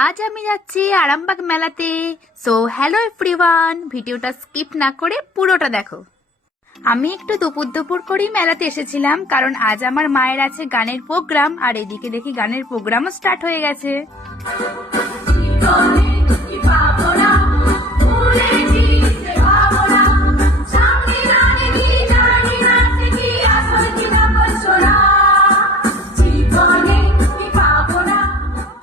আজ আমি যাচ্ছি আরামবাগ মেলাতে। সো হ্যালো এভরিওয়ান, ভিডিওটা স্কিপ না করে পুরোটা দেখো। আমি একটু দুপুর দুপুর করেই মেলাতে এসেছিলাম, কারণ আজ আমার মায়ের আছে গানের প্রোগ্রাম, আর এদিকে দেখি গানের প্রোগ্রামও স্টার্ট হয়ে গেছে।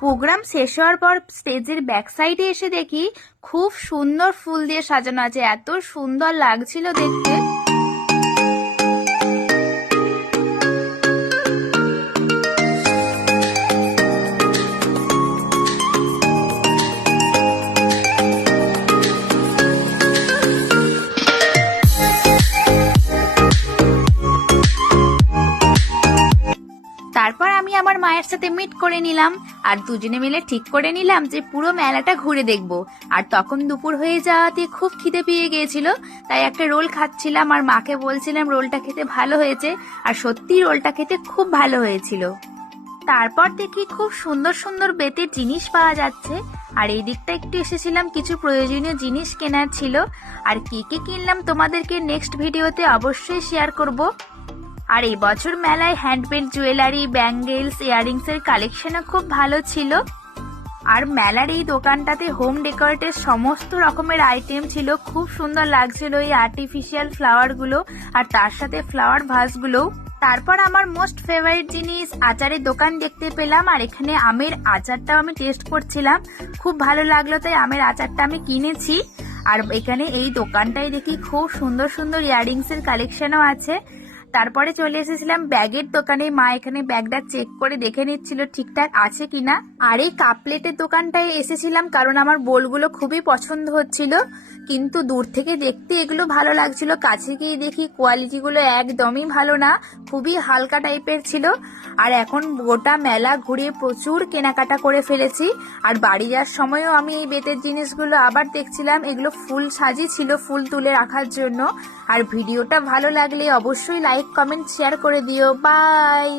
প্রোগ্রাম শেষ হওয়ার পর স্টেজের ব্যাক সাইডে এসে দেখি খুব সুন্দর ফুল দিয়ে সাজানো আছে, এত সুন্দর লাগছিল দেখতে। তারপর আমি আমার মায়ের সাথে মিট করে নিলাম, আর দুজনে মিলে ঠিক করে নিলাম যে পুরো মেলাটা ঘুরে দেখব। আর তখন দুপুর হয়ে যাওয়াতে খুব খিদে পেয়ে গিয়েছিল, তাই একটা রোল খাচ্ছিলাম আর মাকে বলছিলাম রোলটা খেতে ভালো হয়েছে, আর সত্যি রোলটা খেতে খুব ভালো হয়েছিল। তারপর দেখি খুব সুন্দর সুন্দর বেতের জিনিস পাওয়া যাচ্ছে, আর এই দিকটা একটু এসেছিলাম, কিছু প্রয়োজনীয় জিনিস কেনার ছিল। আর কি কি কিনলাম তোমাদেরকে নেক্সট ভিডিওতে অবশ্যই শেয়ার করব। আর এই বছর মেলায় হ্যান্ডমেড জুয়েলারি, ব্যাঙ্গেলস, ইয়ারিংস এর কালেকশনও খুব ভালো ছিল। আর মেলার এই দোকানটাতে হোম ডেকোরেটের সমস্ত রকমের আইটেম ছিল, খুব সুন্দর লাগছিল এই আর্টিফিশিয়াল ফ্লাওয়ার গুলো আর তার সাথে ফ্লাওয়ার ভাসগুলো। তারপর আমার মোস্ট ফেভারিট জিনিস আচারের দোকান দেখতে পেলাম, আর এখানে আমের আচারটাও আমি টেস্ট করছিলাম, খুব ভালো লাগলো, তাই আমের আচারটা আমি কিনেছি। আর এখানে এই দোকানটায় দেখি খুব সুন্দর সুন্দর ইয়ারিংস এর কালেকশনও আছে। তারপরে চলে এসেছিলাম ব্যাগের দোকানে, মা এখানে ব্যাগটা চেক করে দেখে নিচ্ছিল ঠিকঠাক আছে কিনা। আর এই কাপ প্লেটের দোকানটায় এসেছিলাম কারণ আমার বোলগুলো খুবই পছন্দ হচ্ছিল, কিন্তু দূর থেকে দেখতে এগুলো ভালো লাগছিল, কাছে গিয়ে দেখি কোয়ালিটিগুলো একদমই ভালো না, খুবই হালকা টাইপের ছিল। আর এখন গোটা মেলা ঘুরিয়ে প্রচুর কেনাকাটা করে ফেলেছি, আর বাড়ি যাওয়ার সময়ও আমি এই বেতের জিনিসগুলো আবার দেখছিলাম, এগুলো ফুল সাজি ছিল, ফুল তুলে রাখার জন্য। আর ভিডিওটা ভালো লাগলে অবশ্যই লাইক, কমেন্ট, শেয়ার করে দিও। বাই।